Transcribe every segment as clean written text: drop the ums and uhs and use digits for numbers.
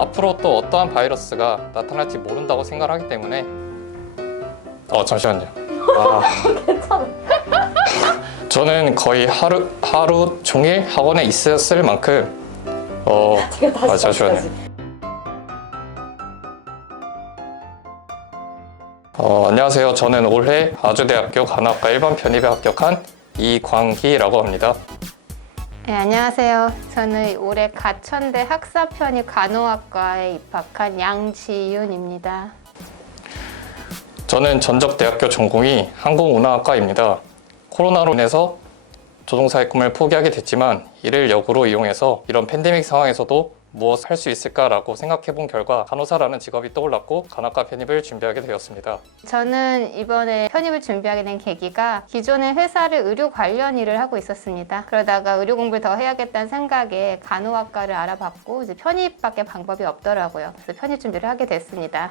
앞으로 또 어떠한 바이러스가 나타날지 모른다고 생각을 하기 때문에 잠시만요. 괜찮아. 저는 거의 하루 종일 학원에 있었을 만큼 잠시만요. 안녕하세요. 저는 올해 아주대학교 간호학과 1반 편입에 합격한 이광희라고 합니다. 네, 안녕하세요. 저는 올해 가천대 학사 편입 간호학과에 입학한 양지윤입니다. 저는 전적대학교 전공이 항공운항학과입니다. 코로나로 인해서 조종사의 꿈을 포기하게 됐지만 이를 역으로 이용해서 이런 팬데믹 상황에서도 무엇 할 수 있을까라고 생각해 본 결과 간호사라는 직업이 떠올랐고 간호학과 편입을 준비하게 되었습니다. 저는 이번에 편입을 준비하게 된 계기가 기존의 회사를 의료 관련 일을 하고 있었습니다. 그러다가 의료 공부를 더 해야겠다는 생각에 간호학과를 알아봤고 이제 편입밖에 방법이 없더라고요. 그래서 편입 준비를 하게 됐습니다.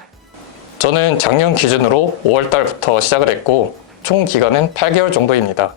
저는 작년 기준으로 5월 달부터 시작을 했고 총 기간은 8개월 정도입니다.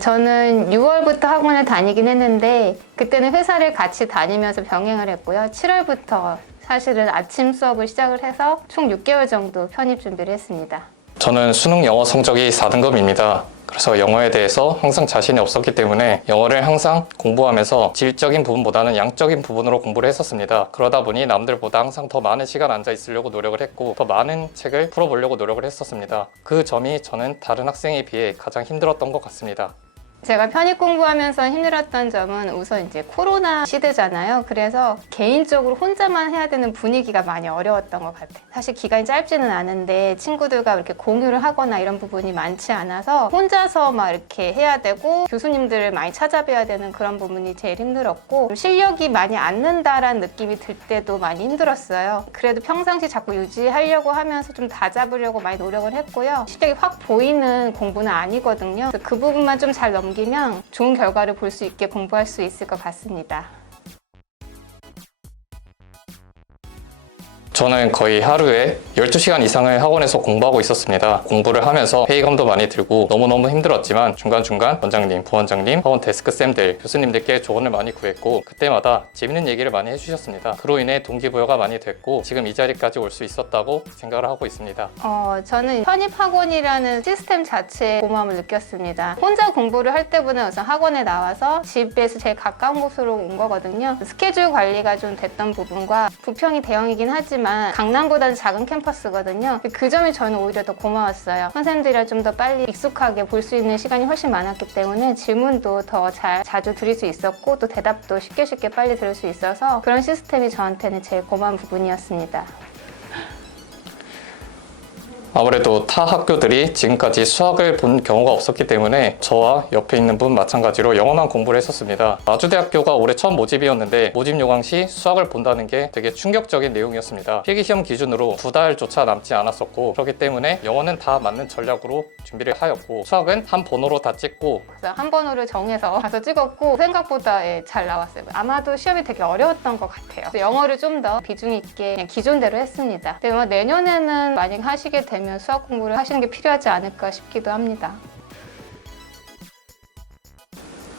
저는 6월부터 학원을 다니긴 했는데 그때는 회사를 같이 다니면서 병행을 했고요. 7월부터 사실은 아침 수업을 시작을 해서 총 6개월 정도 편입 준비를 했습니다. 저는 수능 영어 성적이 4등급입니다. 그래서 영어에 대해서 항상 자신이 없었기 때문에 영어를 항상 공부하면서 질적인 부분보다는 양적인 부분으로 공부를 했었습니다. 그러다 보니 남들보다 항상 더 많은 시간 앉아 있으려고 노력을 했고 더 많은 책을 풀어보려고 노력을 했었습니다. 그 점이 저는 다른 학생에 비해 가장 힘들었던 것 같습니다. 제가 편입 공부하면서 힘들었던 점은 우선 이제 코로나 시대잖아요. 그래서 개인적으로 혼자만 해야 되는 분위기가 많이 어려웠던 것 같아요. 사실 기간이 짧지는 않은데 친구들과 이렇게 공유를 하거나 이런 부분이 많지 않아서 혼자서 막 이렇게 해야 되고 교수님들을 많이 찾아뵈야 되는 그런 부분이 제일 힘들었고 실력이 많이 안 는다라는 느낌이 들 때도 많이 힘들었어요. 그래도 평상시 자꾸 유지하려고 하면서 좀 다잡으려고 많이 노력을 했고요. 실력이 확 보이는 공부는 아니거든요. 그래서 그 부분만 좀 잘 넘기면 좋은 결과를 볼 수 있게 공부할 수 있을 것 같습니다. 저는 거의 하루에 12시간 이상을 학원에서 공부하고 있었습니다. 공부를 하면서 회의감도 많이 들고 너무너무 힘들었지만 중간중간 원장님, 부원장님, 학원 데스크쌤들, 교수님들께 조언을 많이 구했고 그때마다 재밌는 얘기를 많이 해주셨습니다. 그로 인해 동기부여가 많이 됐고 지금 이 자리까지 올 수 있었다고 생각을 하고 있습니다. 저는 편입학원이라는 시스템 자체에 고마움을 느꼈습니다. 혼자 공부를 할 때보다 우선 학원에 나와서 집에서 제일 가까운 곳으로 온 거거든요. 스케줄 관리가 좀 됐던 부분과 부평이 대형이긴 하지만 강남보다는 작은 캠퍼스거든요. 그 점이 저는 오히려 더 고마웠어요. 선생님들이랑 좀 더 빨리 익숙하게 볼 수 있는 시간이 훨씬 많았기 때문에 질문도 더 자주 드릴 수 있었고 또 대답도 쉽게 빨리 들을 수 있어서 그런 시스템이 저한테는 제일 고마운 부분이었습니다. 아무래도 타 학교들이 지금까지 수학을 본 경우가 없었기 때문에 저와 옆에 있는 분 마찬가지로 영어만 공부를 했었습니다. 아주대학교가 올해 처음 모집이었는데 모집 요강 시 수학을 본다는 게 되게 충격적인 내용이었습니다. 필기시험 기준으로 2달조차 남지 않았었고 그렇기 때문에 영어는 다 맞는 전략으로 준비를 하였고 수학은 한 번호로 다 찍고 그래서 한 번호를 정해서 가서 찍었고 생각보다 잘 나왔어요. 아마도 시험이 되게 어려웠던 것 같아요. 그래서 영어를 좀 더 비중 있게 그냥 기존대로 했습니다. 근데 내년에는 만약 하시게 되면 수학 공부를 하시는 게 필요하지 않을까 싶기도 합니다.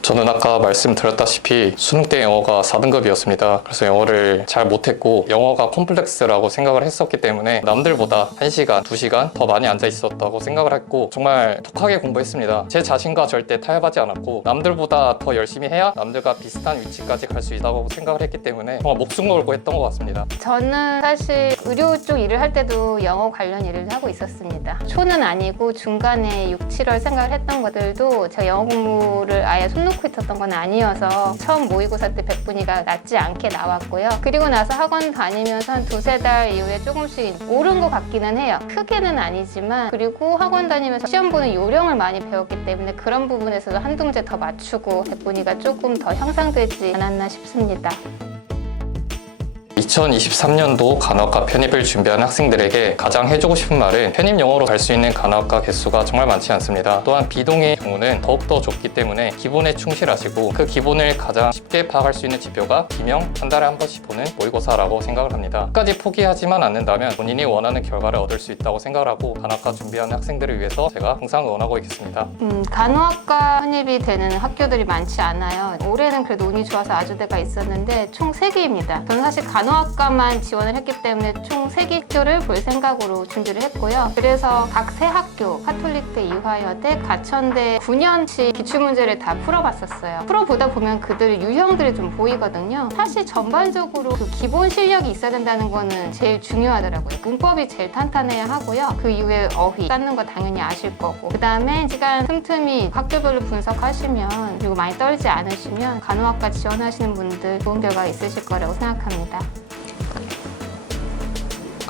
저는 아까 말씀드렸다시피 수능 때 영어가 4등급이었습니다. 그래서 영어를 잘 못했고 영어가 콤플렉스라고 생각을 했었기 때문에 남들보다 1시간, 2시간 더 많이 앉아 있었다고 생각을 했고 정말 독하게 공부했습니다. 제 자신과 절대 타협하지 않았고 남들보다 더 열심히 해야 남들과 비슷한 위치까지 갈 수 있다고 생각을 했기 때문에 정말 목숨 걸고 했던 것 같습니다. 저는 사실 의료 쪽 일을 할 때도 영어 관련 일을 하고 있었습니다. 초는 아니고 중간에 6, 7월 생각을 했던 것들도 제가 영어 공부를 아예 손 놓고 있었던 건 아니어서 처음 모의고사 때 100분위가 낮지 않게 나왔고요. 그리고 나서 학원 다니면서 한 2-3달 이후에 조금씩 오른 것 같기는 해요. 크게는 아니지만 그리고 학원 다니면서 시험 보는 요령을 많이 배웠기 때문에 그런 부분에서도 한두 문제 더 맞추고 100분위가 조금 더 향상되지 않았나 싶습니다. 2023년도 간호학과 편입을 준비하는 학생들에게 가장 해주고 싶은 말은 편입 영어로 갈 수 있는 간호학과 개수가 정말 많지 않습니다. 또한 비동의 경우는 더욱더 좁기 때문에 기본에 충실하시고 그 기본을 가장 쉽게 파악할 수 있는 지표가 기명 한 달에 한 번씩 보는 모의고사라고 생각을 합니다. 끝까지 포기하지만 않는다면 본인이 원하는 결과를 얻을 수 있다고 생각을 하고 간호학과 준비하는 학생들을 위해서 제가 항상 응원하고 있겠습니다. 간호학과 편입이 되는 학교들이 많지 않아요. 올해는 그래도 운이 좋아서 아주대가 있었는데 총 3개입니다. 저는 사실 간호학과 간호학과만 지원을 했기 때문에 총 3개 학교를 볼 생각으로 준비를 했고요. 그래서 각 세 학교, 카톨릭대, 이화여대, 가천대 9년치 기출문제를 다 풀어봤었어요. 풀어보다 보면 그들 유형들이 좀 보이거든요. 사실 전반적으로 그 기본 실력이 있어야 된다는 거는 제일 중요하더라고요. 문법이 제일 탄탄해야 하고요. 그 이후에 어휘 쌓는 거 당연히 아실 거고, 그 다음에 시간 틈틈이 학교별로 분석하시면, 그리고 많이 떨지 않으시면 간호학과 지원하시는 분들 좋은 결과 있으실 거라고 생각합니다.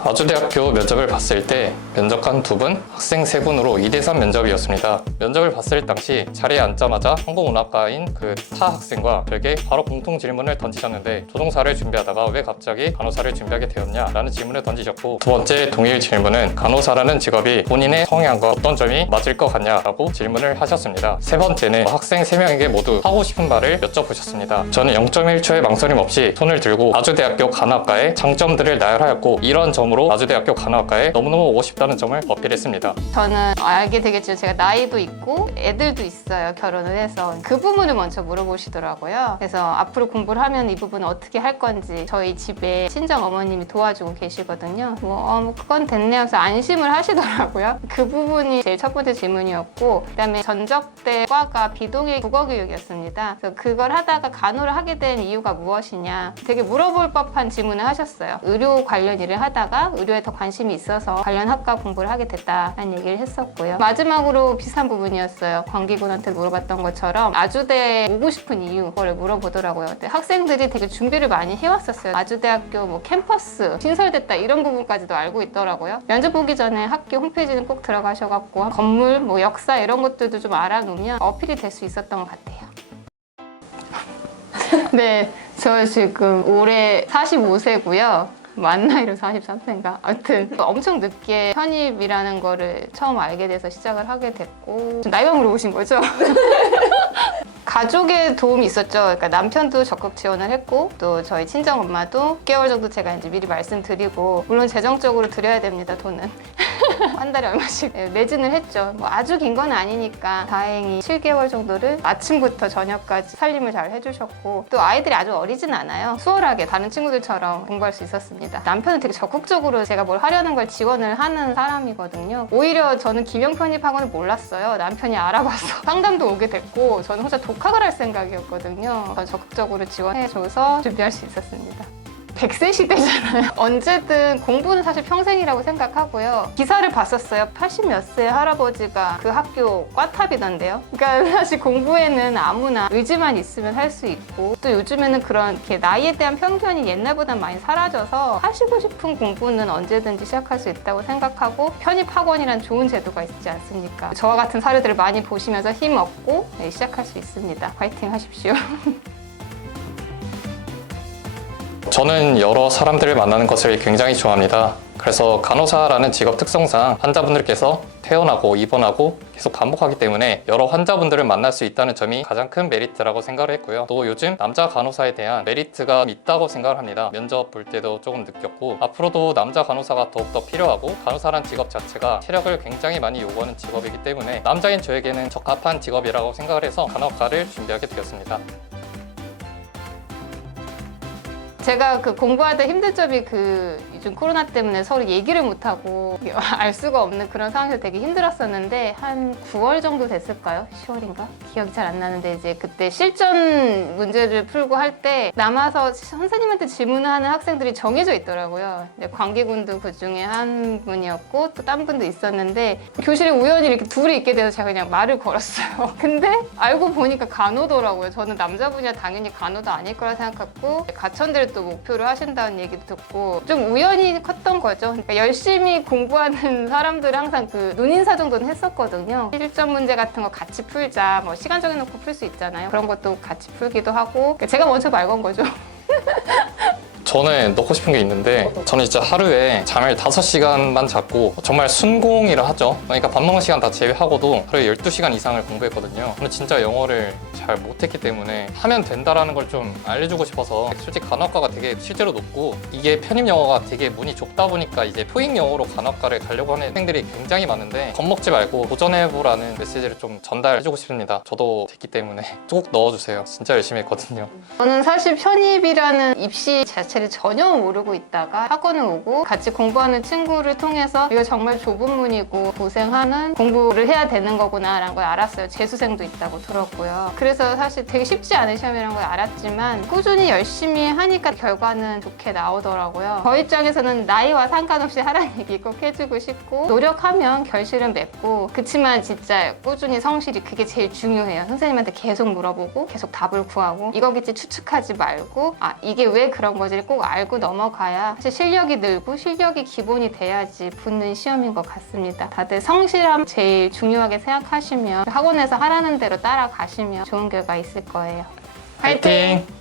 아주대학교 면접을 봤을 때 면접관 2분, 학생 3분으로 2대3 면접이었습니다. 면접을 봤을 당시 자리에 앉자마자 항공운학과인 그 타 학생과 저에게 바로 공통 질문을 던지셨는데, 조종사를 준비하다가 왜 갑자기 간호사를 준비하게 되었냐? 라는 질문을 던지셨고, 두 번째 동일 질문은 간호사라는 직업이 본인의 성향과 어떤 점이 맞을 것 같냐? 라고 질문을 하셨습니다. 세 번째는 학생 3명에게 모두 하고 싶은 말을 여쭤보셨습니다. 저는 0.1초의 망설임 없이 손을 들고 아주대학교 간호학과의 장점들을 나열하였고, 이런 점으로 아주대학교 간호학과에 너무너무 오고 싶다는 점을 어필했습니다. 저는 알게 되겠지만 제가 나이도 있고 애들도 있어요. 결혼을 해서. 그 부분을 먼저 물어보시더라고요. 그래서 앞으로 공부를 하면 이 부분은 어떻게 할 건지 저희 집에 친정 어머님이 도와주고 계시거든요. 그건 됐네요. 그래서 안심을 하시더라고요. 그 부분이 제일 첫 번째 질문이었고, 그다음에 전적대 과가 비동의 국어교육이었습니다. 그래서 그걸 하다가 간호를 하게 된 이유가 무엇이냐, 되게 물어볼 법한 질문을 하셨어요. 의료 관련 일을 하다가 의료에 더 관심이 있어서 관련 학과 공부를 하게 됐다는 얘기를 했었고요. 마지막으로 비슷한 부분이었어요. 관계군한테 물어봤던 것처럼 아주대 오고 싶은 이유, 그걸 물어보더라고요. 근데 학생들이 되게 준비를 많이 해왔었어요. 아주대학교 뭐 캠퍼스 신설됐다 이런 부분까지도 알고 있더라고요. 면접 보기 전에 학교 홈페이지는 꼭 들어가셔갖고 건물, 뭐 역사 이런 것들도 좀 알아놓으면 어필이 될 수 있었던 것 같아요. 네, 저 지금 올해 45세고요. 만 나이로 43세인가? 아무튼 엄청 늦게 편입이라는 거를 처음 알게 돼서 시작을 하게 됐고, 나이만 물어보신 거죠? 가족의 도움이 있었죠. 그러니까 남편도 적극 지원을 했고, 또 저희 친정 엄마도 6개월 정도 제가 이제 미리 말씀드리고, 물론 재정적으로 드려야 됩니다, 돈은. 한 달에 얼마씩 매진을 했죠. 뭐 아주 긴 건 아니니까 다행히 7개월 정도를 아침부터 저녁까지 살림을 잘 해주셨고, 또 아이들이 아주 어리진 않아요. 수월하게 다른 친구들처럼 공부할 수 있었습니다. 남편은 되게 적극적으로 제가 뭘 하려는 걸 지원을 하는 사람이거든요. 오히려 저는 기명 편입학원을 몰랐어요. 남편이 알아봐서 상담도 오게 됐고, 저는 혼자 독학을 할 생각이었거든요. 적극적으로 지원해줘서 준비할 수 있었습니다. 100세 시대잖아요. 언제든 공부는 사실 평생이라고 생각하고요. 기사를 봤었어요. 80 몇 세 할아버지가 그 학교 과탑이던데요. 그러니까 사실 공부에는 아무나 의지만 있으면 할 수 있고, 또 요즘에는 그런 이렇게 나이에 대한 편견이 옛날보다 많이 사라져서 하시고 싶은 공부는 언제든지 시작할 수 있다고 생각하고, 편입학원이란 좋은 제도가 있지 않습니까? 저와 같은 사례들을 많이 보시면서 힘 얻고 시작할 수 있습니다. 파이팅 하십시오. 저는 여러 사람들을 만나는 것을 굉장히 좋아합니다. 그래서 간호사라는 직업 특성상 환자분들께서 퇴원하고 입원하고 계속 반복하기 때문에 여러 환자분들을 만날 수 있다는 점이 가장 큰 메리트라고 생각을 했고요. 또 요즘 남자 간호사에 대한 메리트가 있다고 생각을 합니다. 면접 볼 때도 조금 느꼈고, 앞으로도 남자 간호사가 더욱더 필요하고, 간호사란 직업 자체가 체력을 굉장히 많이 요구하는 직업이기 때문에 남자인 저에게는 적합한 직업이라고 생각을 해서 간호과를 준비하게 되었습니다. 제가 그 공부할 때 힘든 점이 요즘 코로나 때문에 서로 얘기를 못하고 알 수가 없는 그런 상황에서 되게 힘들었었는데, 한 9월 정도 됐을까요? 10월인가? 기억이 잘 안 나는데, 이제 그때 실전 문제를 풀고 할 때 남아서 선생님한테 질문하는 학생들이 정해져 있더라고요. 관계군도 그 중에 한 분이었고, 또 딴 분도 있었는데, 교실에 우연히 이렇게 둘이 있게 돼서 제가 그냥 말을 걸었어요. 근데 알고 보니까 간호더라고요. 저는 남자분이야 당연히 간호도 아닐 거라 생각했고, 가천대를 또 목표로 하신다는 얘기도 듣고, 좀 우연히 컸던 거죠. 그러니까 열심히 공부하는 사람들은 항상 그 눈인사 정도는 했었거든요. 실전 문제 같은 거 같이 풀자, 뭐 시간 정해놓고 풀 수 있잖아요. 그런 것도 같이 풀기도 하고, 그러니까 제가 먼저 말 건 거죠. 저는 넣고 싶은 게 있는데, 저는 진짜 하루에 잠을 5시간만 잤고, 정말 순공이라 하죠. 그러니까 밥 먹는 시간 다 제외하고도 하루에 12시간 이상을 공부했거든요. 저는 진짜 영어를 잘 못했기 때문에 하면 된다라는 걸 좀 알려주고 싶어서, 솔직히 간호학과가 되게 실제로 높고, 이게 편입 영어가 되게 문이 좁다 보니까 이제 토익 영어로 간호학과를 가려고 하는 학생들이 굉장히 많은데, 겁먹지 말고 도전해보라는 메시지를 좀 전달해주고 싶습니다. 저도 됐기 때문에 꼭 넣어주세요. 진짜 열심히 했거든요. 저는 사실 편입이라는 입시 자체 자체를 전혀 모르고 있다가 학원을 오고 같이 공부하는 친구를 통해서 이거 정말 좁은 문이고 고생하는 공부를 해야 되는 거구나라는 걸 알았어요. 재수생도 있다고 들었고요. 그래서 사실 되게 쉽지 않은 시험이라는 걸 알았지만 꾸준히 열심히 하니까 결과는 좋게 나오더라고요. 저 입장에서는 나이와 상관없이 하라는 얘기 꼭 해주고 싶고 노력하면 결실은 맺고 그치만 진짜 꾸준히 성실히 그게 제일 중요해요. 선생님한테 계속 물어보고 계속 답을 구하고 이거겠지 추측하지 말고 아 이게 왜 그런 거지를 꼭 알고 넘어가야 사실 실력이 늘고 실력이 기본이 돼야지 붙는 시험인 것 같습니다. 다들 성실함 제일 중요하게 생각하시면 학원에서 하라는 대로 따라가시면 좋은 결과 있을 거예요. 화이팅! 화이팅!